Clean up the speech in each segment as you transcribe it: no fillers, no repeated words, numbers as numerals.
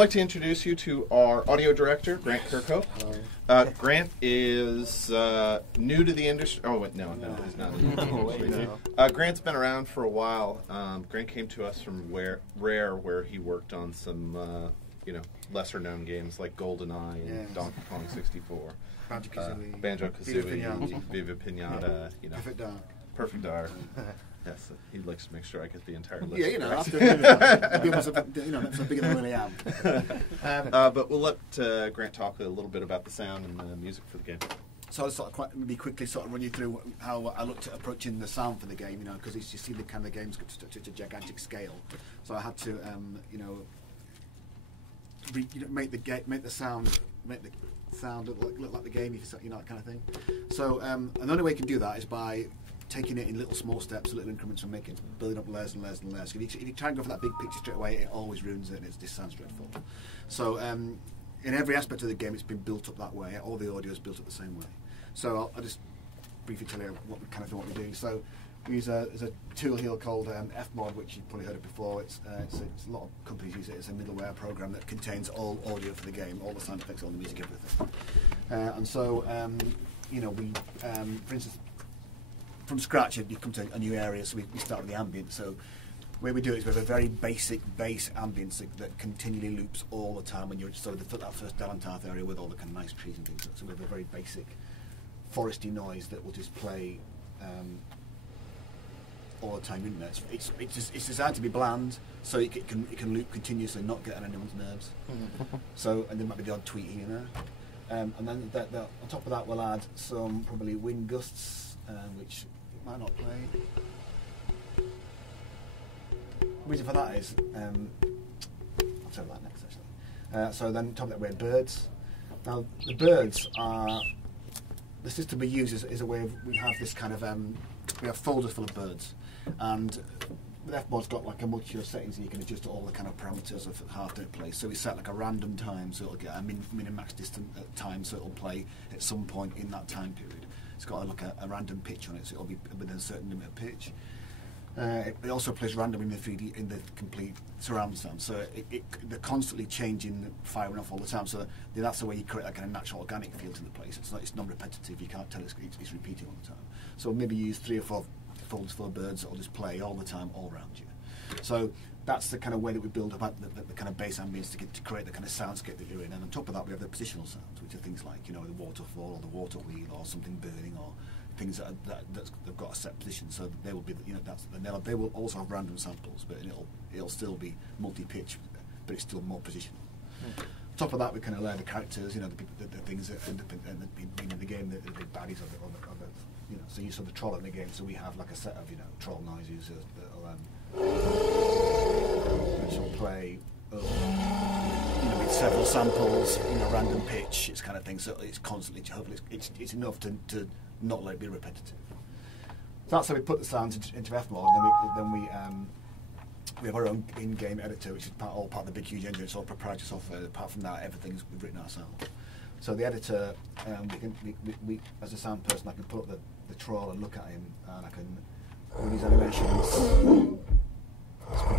like to introduce you to our audio director, Grant Kirkhope. Grant is new to the industry. Oh, wait, no, he's not new to the industry. Grant's been around for a while. Grant came to us from Rare, where he worked on some, lesser-known games like GoldenEye and Donkey Kong 64. Banjo-Kazooie, Viva Pinata, Perfect Dark. Yes, he likes to make sure I get the entire list. Yeah, after that's a bigger than I really am. But we'll let Grant talk a little bit about the sound and the music for the game. So I'll maybe quickly run you through how I looked at approaching the sound for the game, because you see the kind of games go to such a gigantic scale. So I had to, make the sound look like the game, that kind of thing. So and the only way you can do that is by taking it in little small steps, little increments, and building up layers and layers and layers. If you try and go for that big picture straight away, it always ruins it, and it just sounds dreadful. So in every aspect of the game, it's been built up that way. All the audio is built up the same way. So I'll just briefly tell you what we're doing. So we use there's a tool here called Fmod, which you've probably heard of before. It's a lot of companies use it. It's a middleware program that contains all audio for the game, all the sound effects, all the music, everything. And so we, for instance, from scratch, you come to a new area, so we start with the ambient. So the way we do it is we have a very basic bass ambience that continually loops all the time when you're that first Dalantarth area with all the kind of nice trees and things. So we have a very basic foresty noise that will just play all the time. It's designed to be bland, so it can loop continuously, not get on anyone's nerves. So, and there might be the odd tweet here and there. And then on top of that, we'll add some probably wind gusts, which might not play. The reason for that is, I'll tell you that next actually. So then on top of that we have birds. Now the birds are, the system we use is a way of, we have this kind of, we have folders full of birds, and the Fmod's got like a multitude of settings and you can adjust all the kind of parameters of how often it plays. So we set like a random time, so it'll get a min and max distance time, so it'll play at some point in that time period. It's got like a random pitch on it, so it'll be within a certain limit of pitch. It also plays random in the 3D, in the complete surround sound, so they're constantly changing, firing off all the time. So that's the way you create that kind of natural, organic feel to the place. It's non-repetitive. You can't tell it's repeating all the time. So maybe use 3 or 4 folders full of birds that will just play all the time, all around you. So that's the kind of way that we build up the kind of bass ambience to create the kind of soundscape that you're in. And on top of that, we have the positional sounds, which are things like the waterfall or the water wheel or something burning or things they've got a set position. So they will be they will also have random samples, but it'll still be multi-pitch, but it's still more positional. On top of that, we kind of layer the characters, the things that end up in the game, the big baddies of the so you saw the troll in the game, so we have like a set of troll noises which will play with several samples, random pitch, it's kind of thing. So it's constantly, hopefully it's enough to not let it be repetitive. So that's how we put the sounds into Fmod, and then we have our own in-game editor, which is all part of the big huge engine. It's all proprietary software. Apart from that, everything's we've written ourselves. So the editor, we as a sound person, I can pull up the troll and look at him, and I can do these animations, spin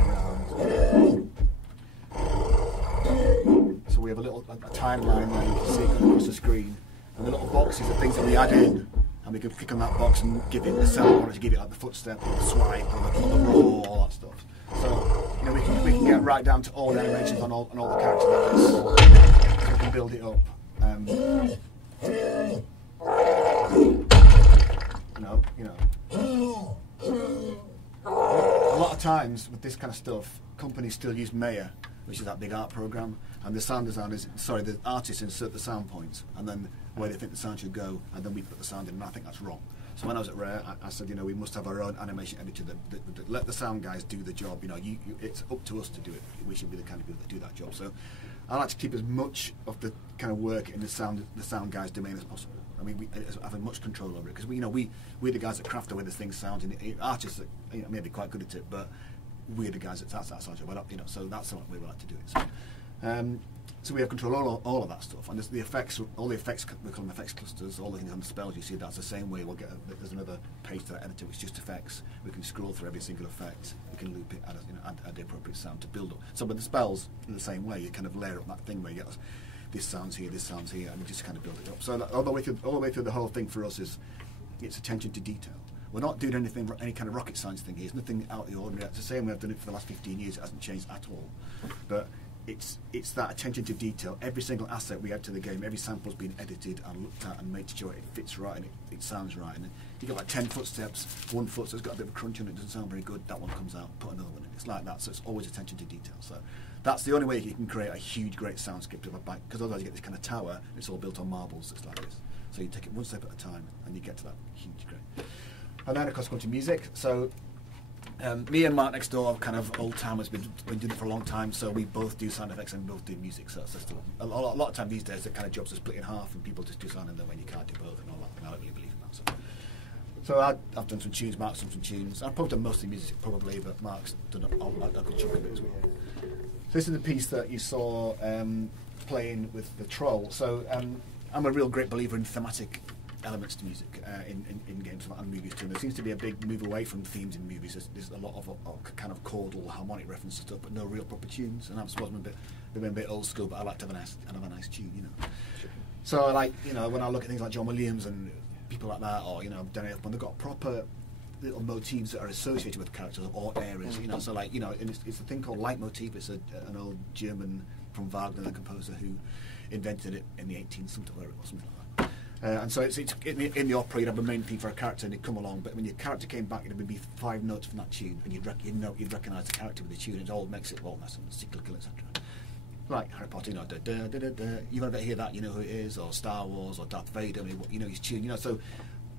around. So we have a timeline there you can see across the screen, and the little boxes are things that we add in, and we can click on that box and give it the sound, or to give it like the footstep, or the swipe, or the roar, all that stuff. So we can get right down to all the animations on all the character levels. So we can build it up. A lot of times with this kind of stuff, companies still use Maya, which is that big art program, and the sound designers, the artists insert the sound points, and then where they think the sound should go, and then we put the sound in, and I think that's wrong. So when I was at Rare, I said, we must have our own animation editor that let the sound guys do the job. It's up to us to do it. We should be the kind of people that do that job. So I like to keep as much of the kind of work in the sound guys' domain as possible. I mean, we have as much control over it, because we're the guys that craft the way this thing sounds, and artists that may be quite good at it, but we're the guys that's our job. So that's the way we like to do it. So So we have control all of that stuff, and there's the effects, all the effects, we call them effects clusters, all the things on the spells you see, that's the same way. We'll get there's another page to that editor which is just effects. We can scroll through every single effect, we can loop it, add the appropriate sound to build up. So with the spells, in the same way, you kind of layer up that thing where you get this sounds here, and we just kind of build it up. So that, all the way through the whole thing for us is it's attention to detail. We're not doing any kind of rocket science thing here. It's nothing out of the ordinary. It's the same way I've done it for the last 15 years. It hasn't changed at all. But it's that attention to detail. Every single asset we add to the game, every sample's been edited and looked at and made sure it fits right and it sounds right. And you get like 10 footsteps, one footstep's got a bit of a crunch on it, doesn't sound very good, that one comes out, put another one in. It's like that, so it's always attention to detail. So that's the only way you can create a huge, great soundscape of a bike, because otherwise you get this kind of tower, it's all built on marbles, it's like this. So you take it one step at a time and you get to that huge, great. And then of course go to music. So me and Mark next door, kind of old timers, been doing it for a long time, so we both do sound effects and we both do music. So it's just a lot of time these days, the kind of jobs are split in half, and people just do sound, and then when you can't do both and all that. And I don't really believe in that. So I've done some tunes, Mark's done some tunes. I've probably done most of the music, probably, but Mark's done a good chunk of it as well. So this is the piece that you saw playing with the troll. So I'm a real great believer in thematic elements to music in games and movies too. And there seems to be a big move away from themes in movies. There's a lot of kind of chordal, harmonic reference to stuff, but no real proper tunes. And I suppose I'm a bit old school, but I like to have a nice tune, you know. Sure. So I like, you know, when I look at things like John Williams and people like that, or you know, Danny Elfman, they've got proper little motifs that are associated with characters or areas, you know. So like, you know, and it's a thing called leitmotif. It's an old German from Wagner, the composer, who invented it in the 18th something or something like that. And so it's in the opera, you'd have a main theme for a character and it'd come along, but when your character came back, it'd be 5 notes from that tune, and you'd recognise the character with the tune, and it all makes it all nice and cyclical, etc. Like Harry Potter, you know, you're going to hear that, you know who it is, or Star Wars, or Darth Vader, you know his tune, you know, so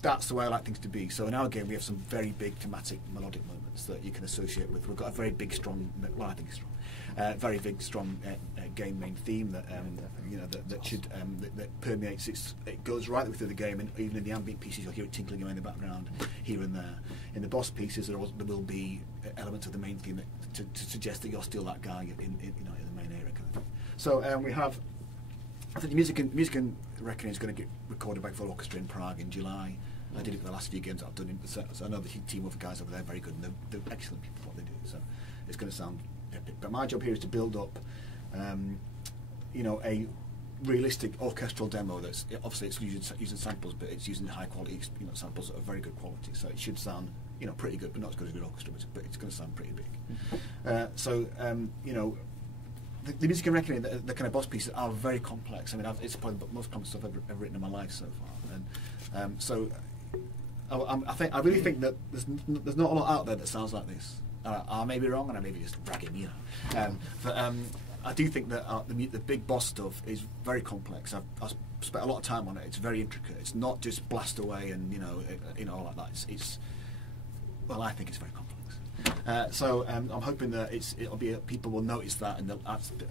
that's the way I like things to be. So in our game, we have some very big thematic melodic moments that you can associate with. We've got a very big, strong, well, I think it's strong, very big, strong game main theme that you know that permeates. It goes right through the game, and even in the ambient pieces, you'll hear it tinkling away in the background here and there. In the boss pieces, there will be elements of the main theme to suggest that you're still that guy in the main area kind of thing. So we have. I think the music and Reckoning is going to get recorded by full orchestra in Prague in July. I did it for the last few games I've done. So I know the team of guys over there are very good, and they're excellent people at what they do. So it's going to sound epic. But my job here is to build up, you know, a realistic orchestral demo that's obviously it's using samples, but it's using high quality, you know, samples that are very good quality. So it should sound, you know, pretty good, but not as good as a good orchestra, but it's going to sound pretty big. You know. The music and Reckoning, the kind of boss pieces are very complex. I mean, it's probably the most complex stuff I've ever written in my life so far. And so, I really think that there's not a lot out there that sounds like this. I may be wrong, and I may be just bragging, you know. But I do think that the big boss stuff is very complex. I've spent a lot of time on it. It's very intricate. It's not just blast away and you know all like that. It's well, I think it's very complex. So I'm hoping that it'll be people will notice that, and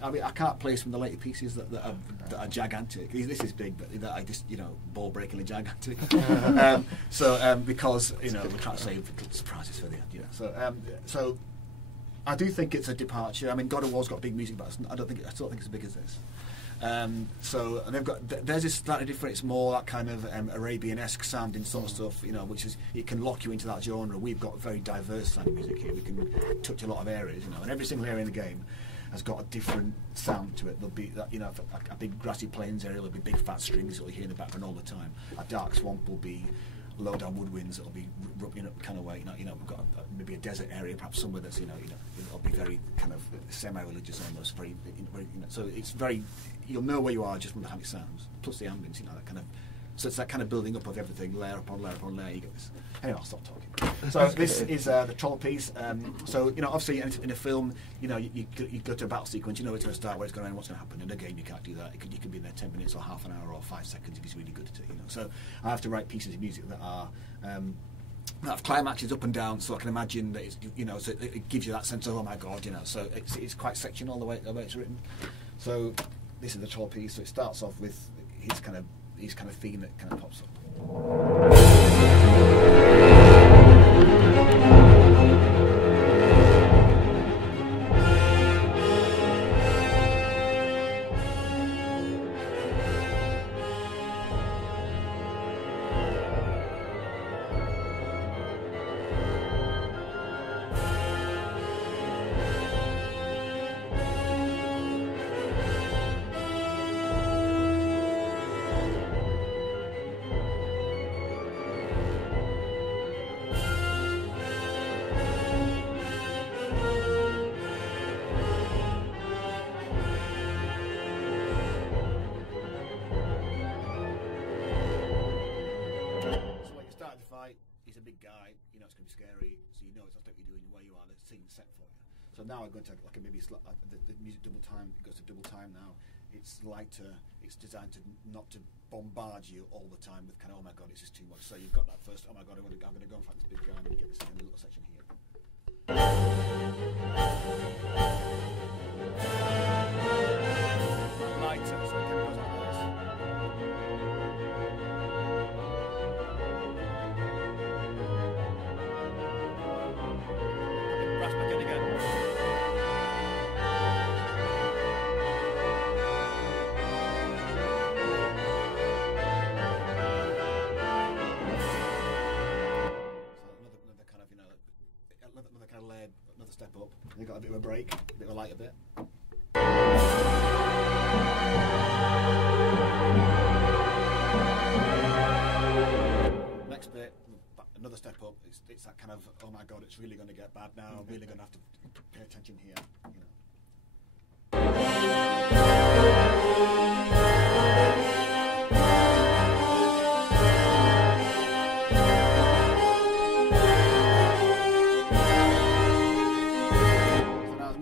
I mean I can't play some of the later pieces that are gigantic. This is big, but that I just ball breakingly gigantic. Because we're trying to save surprises for the end. So I do think it's a departure. I mean, God of War's got big music, but I still think it's as big as this. And they've got theirs is slightly different. It's more that kind of Arabian-esque sounding sort of stuff, which is it can lock you into that genre. We've got very diverse sounding music here. We can touch a lot of areas, and every single area in the game has got a different sound to it. There'll be that, a big grassy plains area. There'll be big fat strings that you'll hear in the background all the time. A dark swamp will be low down woodwinds that'll be rubbing up kind of way. We've got maybe a desert area, perhaps somewhere that's it'll be very kind of semi-religious almost, very so it's very. You'll know where you are just from how it sounds. Plus the ambience, that kind of. So it's that kind of building up of everything, layer upon layer upon layer. You get this. Anyway, I'll stop talking. So this is the troll piece. So obviously in a film, you go to a battle sequence. You know where it's going to start, where it's going to end, what's going to happen. In a game, you can't do that. You can be in there 10 minutes or half an hour or 5 seconds if he's really good at it. So I have to write pieces of music that are. That have climaxes up and down, so I can imagine that it's so it gives you that sense of oh my god, So it's quite sectional the way it's written. So this is the troll piece. So it starts off with his kind of theme that kind of pops up. he's a big guy. You know it's going to be scary, so you know it's not what you're doing where you are. The scene's set for you. So now I'm going to like maybe the music double time. It goes to double time now. It's lighter. It's designed to not to bombard you all the time with kind of, oh my god, this is too much. So you've got that first, oh my god, I'm going to go and find this big guy. I'm going to get this in a little section here. Lighter, so it kind of goes like this. Brass back in again. Another kind of layer, another step up. And you've got a bit of a break, a bit of a lighter bit. Next bit, another step up. It's that kind of, oh my god, it's really going to get bad now. I'm really going to have to pay attention here. You know.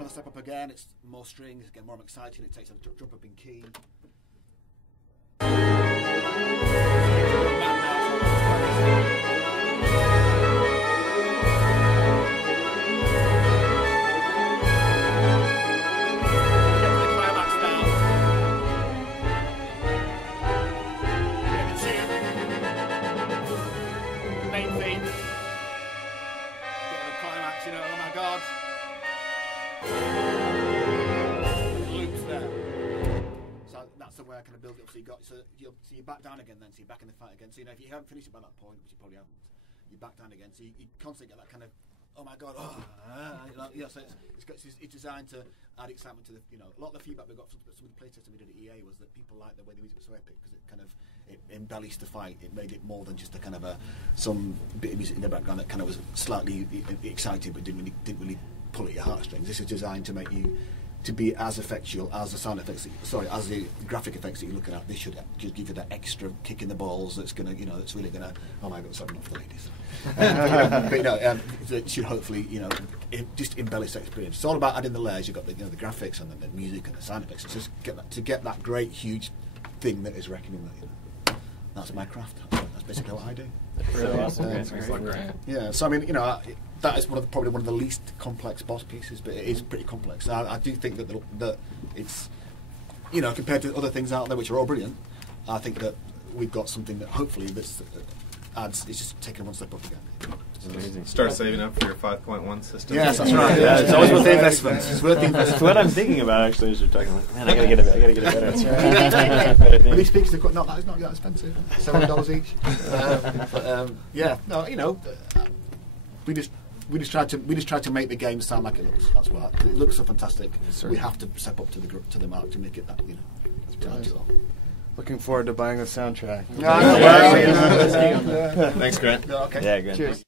Step up again, it's more strings, it's getting more exciting, it takes a jump up in key. Main theme. Bit of a climax, you know, oh my god. Loops there. So that's the way I kind of build it up. So you back down again then, so you're back in the fight again. So you know if you haven't finished it by that point, which you probably haven't, you back down again. So you constantly get that kind of, oh my god, yeah. So it's designed to add excitement to the, you know, a lot of the feedback we got from some of the playtesting we did at EA was that people liked the way the music was so epic because it kind of it embellished the fight. It made it more than just a kind of some bit of music in the background that kind of was slightly exciting but didn't really pull at your heartstrings. This is designed to make you to be as effectual as the sound effects. As the graphic effects that you're looking at. This should just give you that extra kick in the balls. That's gonna, you know, that's really gonna. Oh my god, sorry, not for the ladies. But you know, it should hopefully, you know, just embellish the experience. It's all about adding the layers. You've got the, you know, the graphics and the music and the sound effects. It's just get that great huge thing that is reckoning that. You know. That's my craft. That's basically what I do. Really awesome. Yeah, so I mean, you know, that is probably one of the least complex boss pieces, but it is pretty complex. I do think that it's, you know, compared to other things out there which are all brilliant, I think that we've got something that hopefully this adds. It's just taking one step up again. Amazing. Start saving up for your 5.1 system. Yes, that's right. Yeah, it's always worth the investment. It's worth the investment. That's what I'm thinking about actually as you're talking. Like, man, I gotta get it better. But these speakers are quite not that expensive. $7 each. Yeah, no, you know, we just tried to make the game sound like it looks. That's what it looks so fantastic. We have to step up to the mark to make it that, you know. Looking forward to buying the soundtrack. Thanks, Grant. Okay. Yeah, Grant. Cheers.